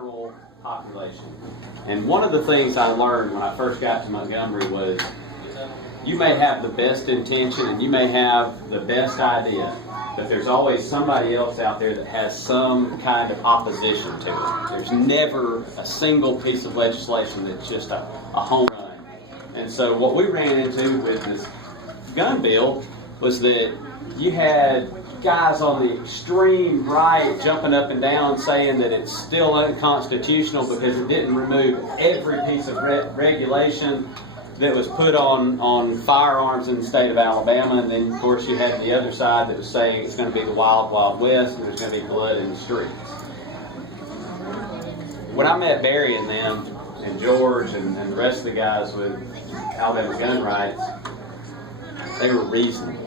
general population. And one of the things I learned when I first got to Montgomery was you may have the best intention and you may have the best idea, but there's always somebody else out there that has some kind of opposition to it. There's never a single piece of legislation that's just a home run. And so what we ran into with this gun bill was that you had guys on the extreme right jumping up and down saying that it's still unconstitutional because it didn't remove every piece of regulation that was put on firearms in the state of Alabama. And then, of course, you had the other side that was saying it's going to be the wild, wild west and there's going to be blood in the streets. When I met Barry and them, and George and the rest of the guys with Alabama gun rights, they were reasonable.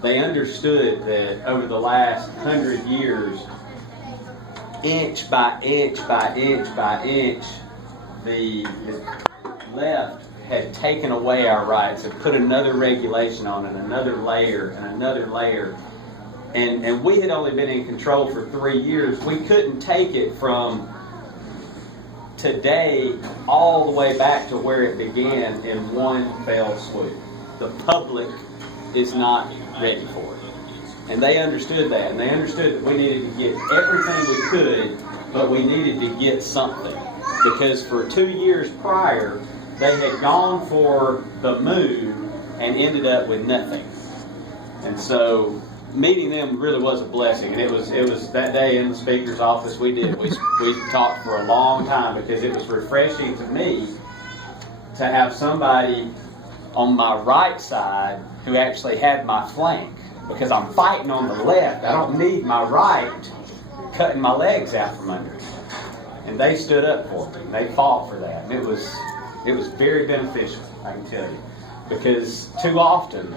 They understood that over the last 100 years, inch by inch by inch by inch, the left had taken away our rights and put another regulation on it, another layer and another layer. And we had only been in control for 3 years. We couldn't take it from today all the way back to where it began in one fell swoop. The public is not ready for it. And they understood that. And they understood that we needed to get everything we could, but we needed to get something. Because for 2 years prior, they had gone for the moon and ended up with nothing. And so meeting them really was a blessing. And it was that day in the speaker's office we talked for a long time, because it was refreshing to me to have somebody on my right side who actually had my flank, because I'm fighting on the left. I don't need my right cutting my legs out from under me. And they stood up for me. They fought for that. And it was very beneficial, I can tell you, because too often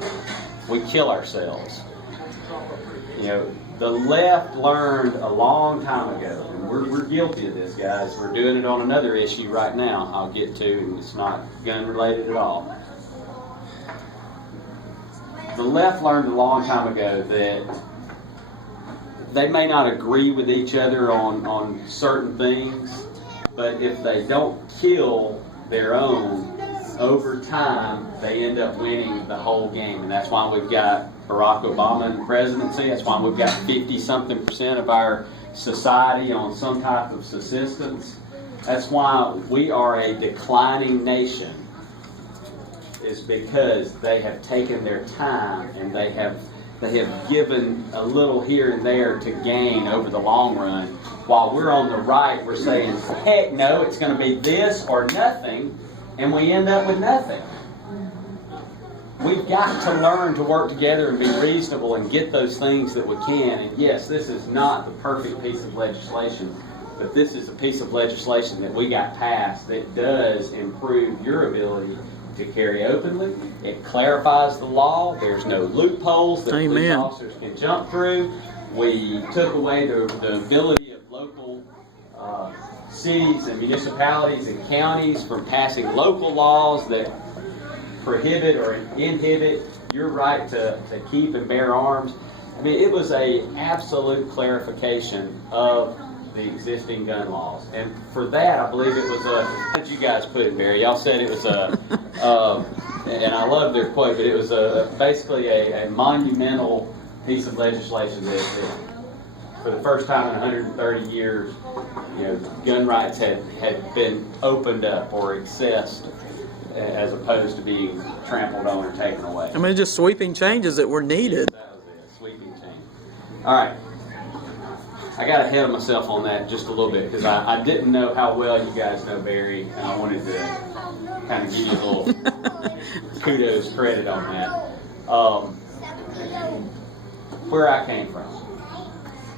we kill ourselves. You know, the left learned a long time ago, and we're guilty of this, guys. We're doing it on another issue right now I'll get to, and it's not gun related at all. The left learned a long time ago that they may not agree with each other on certain things, but if they don't kill their own, over time, they end up winning the whole game. And that's why we've got Barack Obama in the presidency. That's why we've got 50-something% of our society on some type of subsistence. That's why we are a declining nation, is because they have taken their time and they have given a little here and there to gain over the long run. While we're on the right, we're saying, heck no, it's going to be this or nothing, and we end up with nothing. We've got to learn to work together and be reasonable and get those things that we can. And yes, this is not the perfect piece of legislation, but this is a piece of legislation that we got passed that does improve your ability to carry openly. It clarifies the law. There's no loopholes that police officers can jump through. We took away the ability of local cities and municipalities and counties from passing local laws that prohibit or inhibit your right to keep and bear arms. I mean, it was an absolute clarification of the existing gun laws. And for that, I believe it was how did you guys put it, Barry? Y'all said it was and I love their quote, but it was basically a monumental piece of legislation that for the first time in 130 years, you know, gun rights had been opened up or accessed as opposed to being trampled on or taken away. I mean, just sweeping changes that were needed. That was it, sweeping change. All right. I got ahead of myself on that just a little bit because I didn't know how well you guys know Barry, and I wanted to kind of give you a little kudos, credit on that. Where I came from,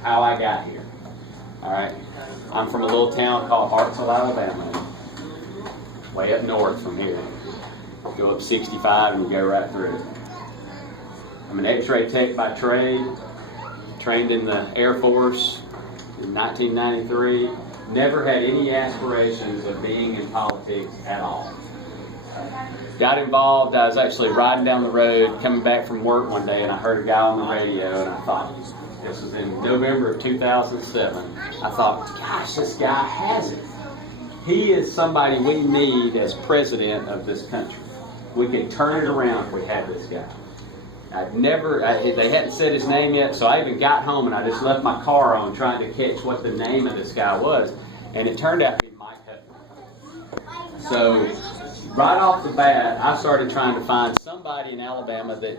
how I got here. All right, I'm from a little town called Hartselle, Alabama, way up north from here. Go up 65 and you go right through it. I'm an X-ray tech by trade, trained in the Air Force in 1993. Never had any aspirations of being in politics at all. Got involved. I was actually riding down the road, coming back from work one day, and I heard a guy on the radio, and I thought, this was in November of 2007. I thought, gosh, this guy has it. He is somebody we need as president of this country. We could turn it around if we had this guy. They hadn't said his name yet, so I even got home and I just left my car on trying to catch what the name of this guy was. And it turned out to be Mike Hutton. So right off the bat, I started trying to find somebody in Alabama that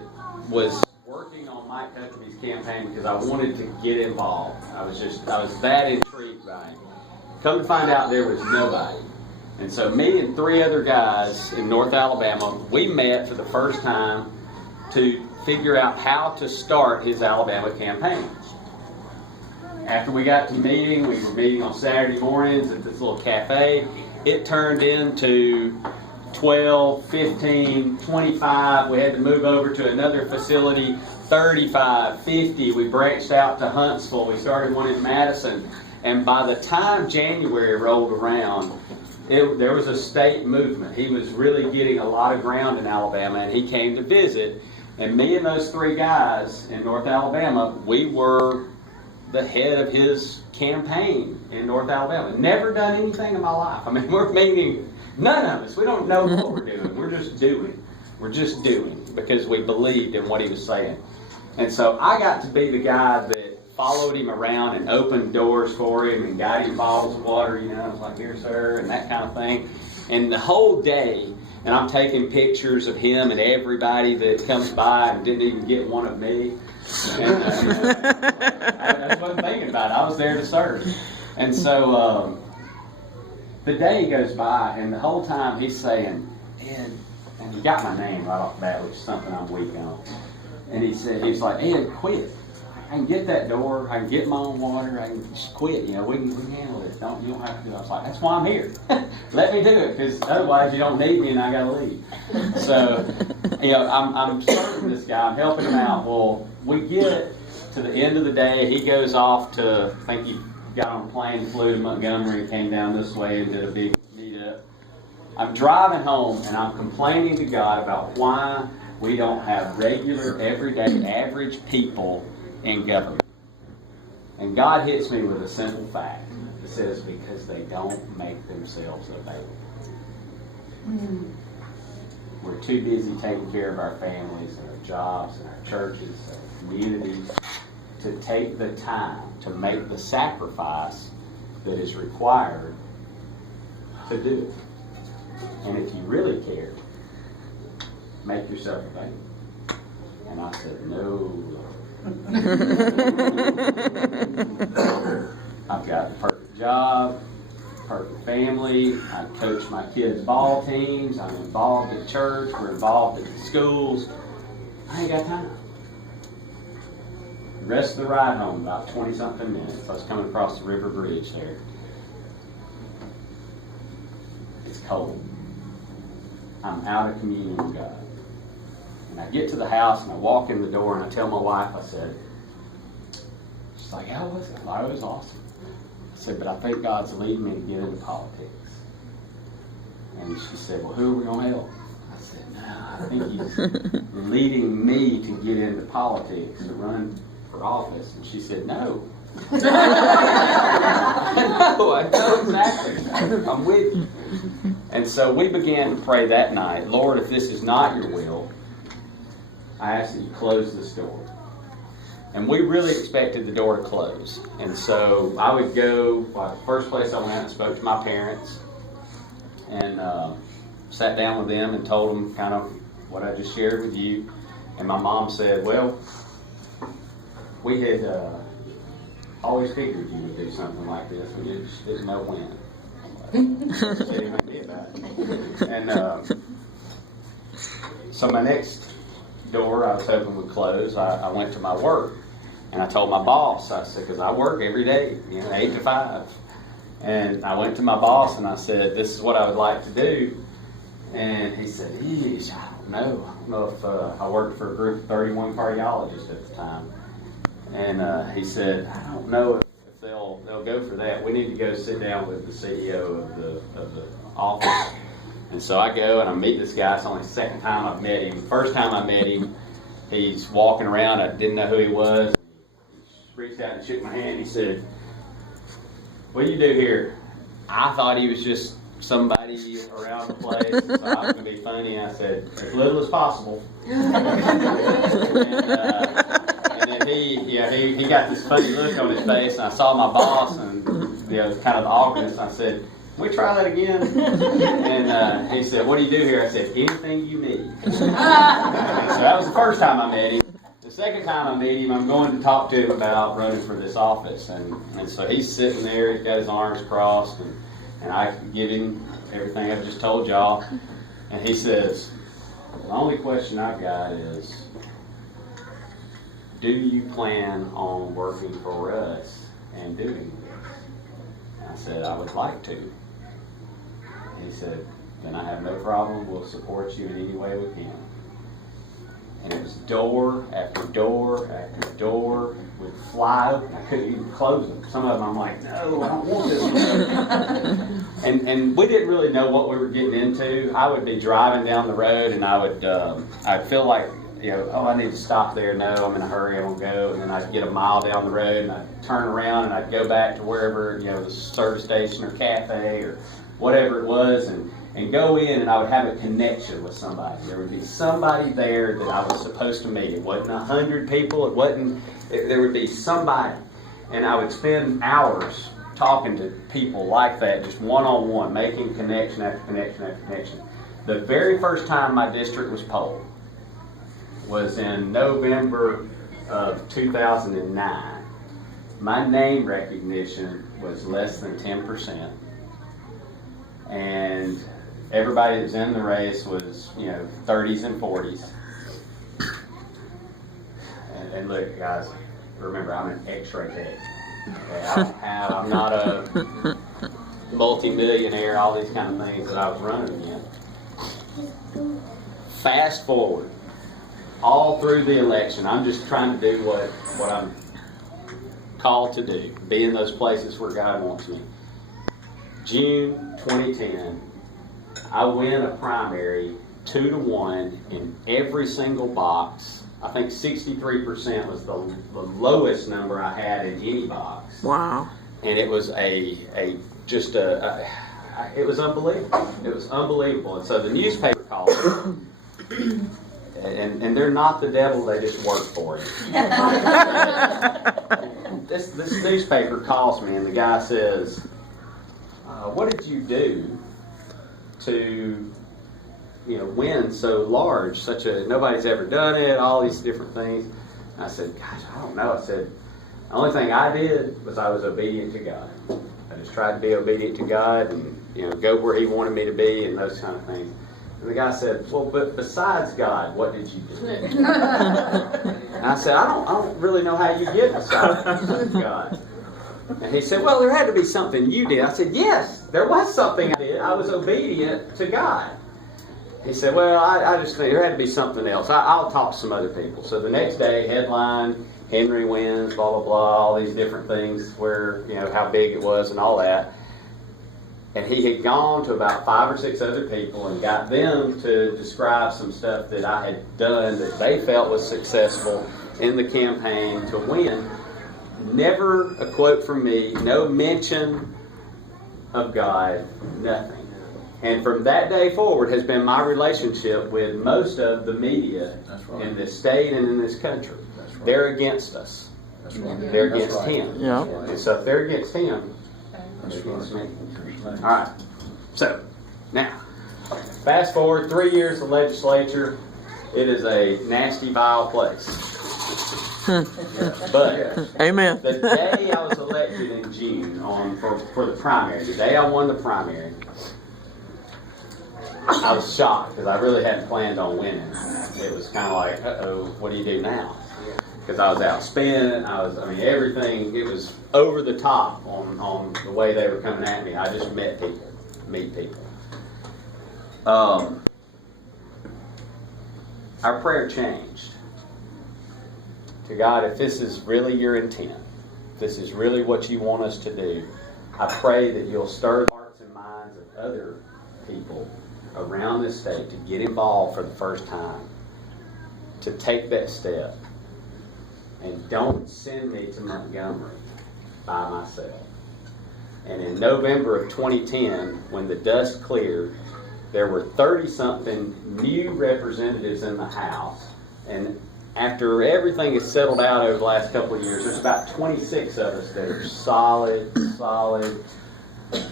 was working on Mike Hutton's campaign because I wanted to get involved. I was that intrigued by him. Come to find out there was nobody. And so me and 3 other guys in North Alabama, we met for the first time to figure out how to start his Alabama campaign. After we got to meeting, we were meeting on Saturday mornings at this little cafe. It turned into 12, 15, 25. We had to move over to another facility, 35, 50. We branched out to Huntsville. We started one in Madison. And by the time January rolled around, there was a state movement. He was really getting a lot of ground in Alabama, and he came to visit. And me and those 3 guys in North Alabama, we were the head of his campaign in North Alabama. Never done anything in my life. I mean, we're meeting, none of us. We don't know what we're doing. We're just doing. We're just doing because we believed in what he was saying. And so I got to be the guy that followed him around and opened doors for him and got him bottles of water, I was like, here, sir, and that kind of thing. And the whole day, and I'm taking pictures of him and everybody that comes by and didn't even get one of me. And I wasn't thinking about it. I was there to serve. And so the day goes by, and the whole time he's saying, Ed, and he got my name right off the bat, which is something I'm weak on. And he's like, Ed, quit. I can get that door. I can get my own water. I can just quit. We can handle it. You don't have to do it. I was like, that's why I'm here. Let me do it, because otherwise you don't need me and I got to leave. So, I'm serving this guy. I'm helping him out. Well, we get to the end of the day. He goes off to, I think he got on a plane, flew to Montgomery, came down this way and did a big meetup. I'm driving home and I'm complaining to God about why we don't have regular, everyday, average people in government. And God hits me with a simple fact. It says, because they don't make themselves available. We're too busy taking care of our families and our jobs and our churches and our communities to take the time to make the sacrifice that is required to do it. And if you really care, make yourself available. And I said, no, I've got the perfect job, perfect family. I coach my kids' ball teams. I'm involved at church. We're involved at the schools. I ain't got time. The rest of the ride home, about 20-something minutes, I was coming across the river bridge there. It's cold. I'm out of communion with God. And I get to the house and I walk in the door and I tell my wife, I said, she's like, how was it? It was awesome. I said, but I think God's leading me to get into politics. And she said, well, who are we going to help? I said, no, I think He's leading me to get into politics, to run for office. And she said, no. No, I know exactly. I'm with you. And so we began to pray that night, Lord, if this is not your will, I ask that you close this door. And we really expected the door to close. And so I would go, the first place I went and spoke to my parents and sat down with them and told them kind of what I just shared with you. And my mom said, well, we had always figured you would do something like this. We just didn't know when. And so my next door I was hoping would close. I went to my work and I told my boss, I said, because I work every day, 8 to 5. And I went to my boss and I said, this is what I would like to do. And he said, eesh, I don't know. I don't know if I worked for a group of 31 cardiologists at the time. And he said, I don't know if they'll go for that. We need to go sit down with the CEO of the office. And so I go and I meet this guy. It's only the second time I've met him. First time I met him, he's walking around. I didn't know who he was. He reached out and shook my hand. He said, what do you do here? I thought he was just somebody around the place, so I was going to be funny. I said, as little as possible. And then he got this funny look on his face, and I saw my boss, and kind of the awkwardness. I said, can we try that again? And he said, what do you do here? I said, anything you need. And so that was the first time I met him. The second time I meet him, I'm going to talk to him about running for this office. And so he's sitting there, he's got his arms crossed, and I give him everything I've just told y'all. And he says, the only question I've got is, do you plan on working for us and doing this? And I said, I would like to. He said, then I have no problem. We'll support you in any way we can. And it was door after door after door would fly open. I couldn't even close them. Some of them I'm like, no, I don't want this one. and we didn't really know what we were getting into. I would be driving down the road and I'd feel like, oh, I need to stop there. No, I'm in a hurry. I won't go. And then I'd get a mile down the road and I'd turn around and I'd go back to wherever, the service station or cafe or whatever it was and go in, and I would have a connection with somebody. There would be somebody there that I was supposed to meet. It wasn't 100 people. There would be somebody. And I would spend hours talking to people like that, just one-on-one, making connection after connection after connection. The very first time my district was polled was in November of 2009. My name recognition was less than 10%. And everybody that was in the race was, 30s and 40s. And look, guys, remember, I'm an X-ray tech. Okay, I'm not a multi-millionaire, all these kind of things that I was running against. Fast forward, all through the election, I'm just trying to do what I'm called to do, be in those places where God wants me. June 2010, I win a primary 2-1 in every single box. I think 63% was the lowest number I had in any box. Wow. And it was it was unbelievable. It was unbelievable. And so the newspaper called me. And they're not the devil, they just work for you. This newspaper calls me and the guy says, what did you do to win so large, nobody's ever done it, all these different things? And I said, gosh, I don't know. I said, the only thing I did was I was obedient to God. I just tried to be obedient to God and go where he wanted me to be and those kind of things. And the guy said, well, but besides God, what did you do? And I said, I don't really know how you get besides God. And he said, well, there had to be something you did. I said, yes, there was something I did. I was obedient to God. He said, well, I just think there had to be something else. I'll talk to some other people. So the next day, headline, Henry wins, blah, blah, blah, all these different things where, how big it was and all that. And he had gone to about 5 or 6 other people and got them to describe some stuff that I had done that they felt was successful in the campaign to win. Never a quote from me, no mention of God, nothing. And from that day forward has been my relationship with most of the media in this state and in this country. Right. They're against us. They're against him. Yeah. And so if they're against him, they're against me. All right. So, now, fast forward 3 years of legislature. It is a nasty, vile place. But amen. The day I was elected in June for the primary, the day I won the primary, I was shocked because I really hadn't planned on winning. It was kind of like, uh-oh, what do you do now? Because I was out spending, everything, it was over the top on the way they were coming at me. I just meet people. Our prayer changed. To God, if this is really your intent, if this is really what you want us to do, I pray that you'll stir the hearts and minds of other people around this state to get involved for the first time, to take that step. And don't send me to Montgomery by myself. And in November of 2010, when the dust cleared, there were 30-something new representatives in the House. And after everything has settled out over the last couple of years, there's about 26 of us that are solid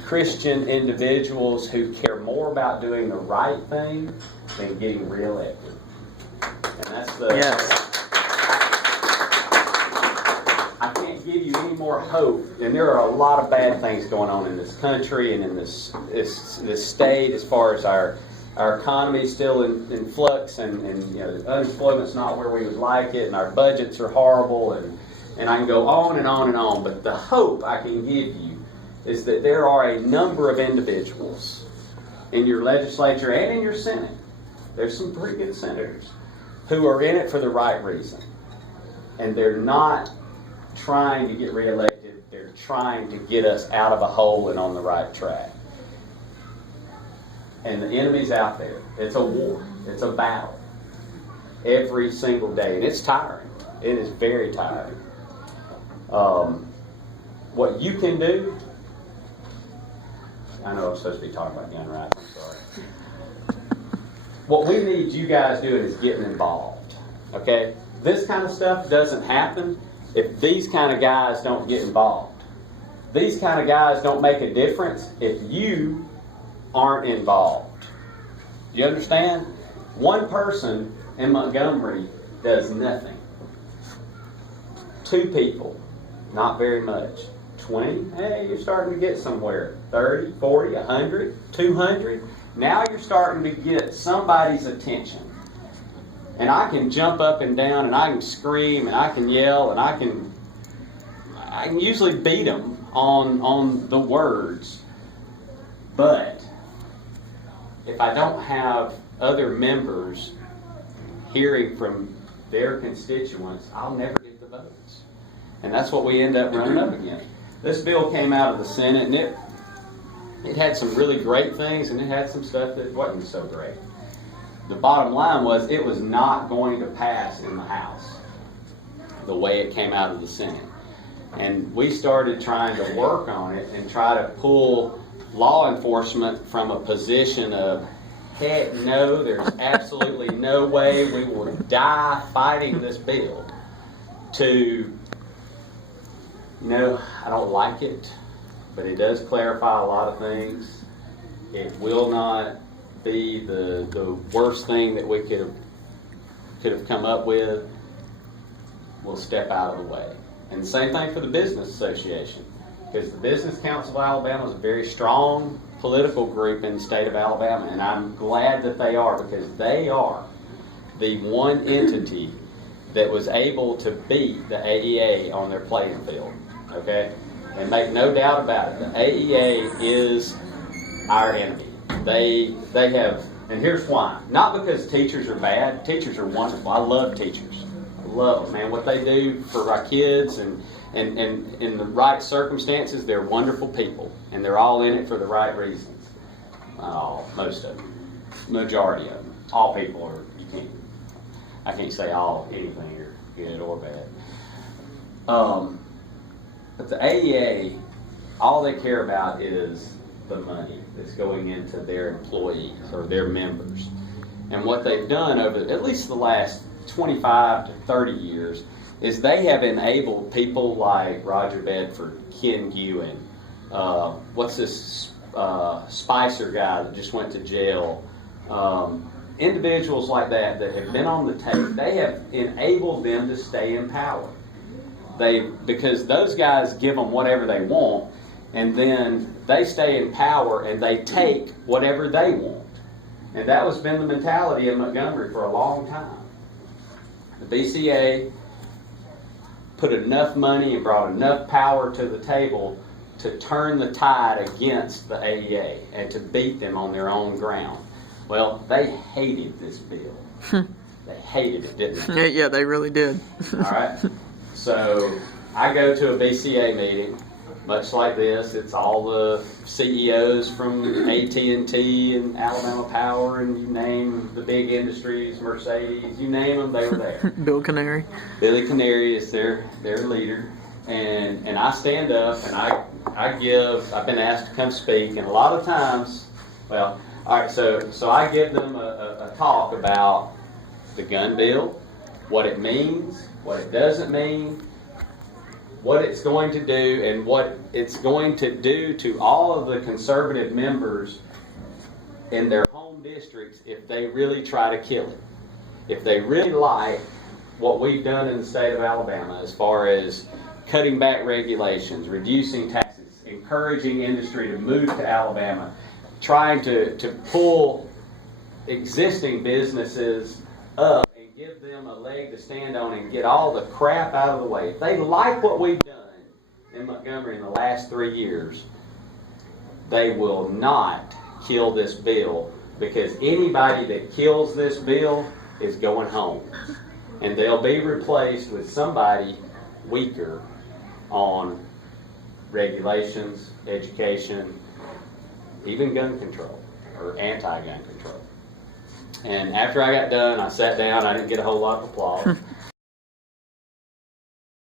Christian individuals who care more about doing the right thing than getting reelected. And that's the... Yes. I can't give you any more hope. And there are a lot of bad things going on in this country and in this state as far as our economy is still in flux, and unemployment's not where we would like it, and our budgets are horrible, and I can go on and on and on. But the hope I can give you is that there are a number of individuals in your legislature and in your Senate, there's some pretty good senators, who are in it for the right reason. And they're not trying to get reelected, they're trying to get us out of a hole and on the right track. And the enemy's out there. It's a war. It's a battle. Every single day. And it's tiring. It is very tiring. What you can do, I know I'm supposed to be talking about gun rights, I'm sorry. What we need you guys doing is getting involved. Okay? This kind of stuff doesn't happen if these kind of guys don't get involved. These kind of guys don't make a difference if you aren't involved. Do you understand? One person in Montgomery does nothing. 2 people, not very much. 20, hey, you're starting to get somewhere. 30, 40, 100, 200. Now you're starting to get somebody's attention. And I can jump up and down, and I can scream, and I can yell, and I can usually beat them on the words. But if I don't have other members hearing from their constituents, I'll never get the votes. And that's what we end up running up against. This bill came out of the Senate, and it had some really great things, and it had some stuff that wasn't so great. The bottom line was it was not going to pass in the House the way it came out of the Senate. And we started trying to work on it and try to pull law enforcement from a position of, heck no, there's absolutely no way, we will die fighting this bill, to, I don't like it, but it does clarify a lot of things. It will not be the worst thing that we could have come up with. We'll step out of the way. And the same thing for the Business Association, because the Business Council of Alabama is a very strong political group in the state of Alabama, and I'm glad that they are, because they are the one entity that was able to beat the AEA on their playing field. Okay? And make no doubt about it, the AEA is our enemy. They have, and here's why. Not because teachers are bad. Teachers are wonderful. I love teachers. I love them, man. What they do for our kids, and in the right circumstances, they're wonderful people. And they're all in it for the right reasons. Not all, most of them. Majority of them. All people are, I can't say all, anything are good or bad. But the AEA, all they care about is the money that's going into their employees or their members. And what they've done over at least the last 25 to 30 years is they have enabled people like Roger Bedford, Ken Ewan, what's this Spicer guy that just went to jail, individuals like that have been on the tape. They have enabled them to stay in power. Because those guys give them whatever they want, and then they stay in power and they take whatever they want. And that has been the mentality of Montgomery for a long time. The BCA put enough money and brought enough power to the table to turn the tide against the AEA and to beat them on their own ground. Well, they hated this bill. They hated it, didn't they? Yeah, they really did. All right. So I go to a BCA meeting, much like this. It's all the CEOs from AT&T and Alabama Power, and you name the big industries, Mercedes, you name them, they were there. Bill Canary. Billy Canary is their leader. And I stand up and I've been asked to come speak, and a lot of times, well, all right, so I give them a talk about the gun bill, what it means, what it doesn't mean, what it's going to do, and what it's going to do to all of the conservative members in their home districts if they really try to kill it. If they really like what we've done in the state of Alabama as far as cutting back regulations, reducing taxes, encouraging industry to move to Alabama, trying to pull existing businesses up and give them a leg to stand on and get all the crap out of the way. If they like what we've done in Montgomery in the last 3 years, they will not kill this bill, because anybody that kills this bill is going home. And they'll be replaced with somebody weaker on regulations, education, even gun control or anti-gun control. And after I got done, I sat down. I didn't get a whole lot of applause.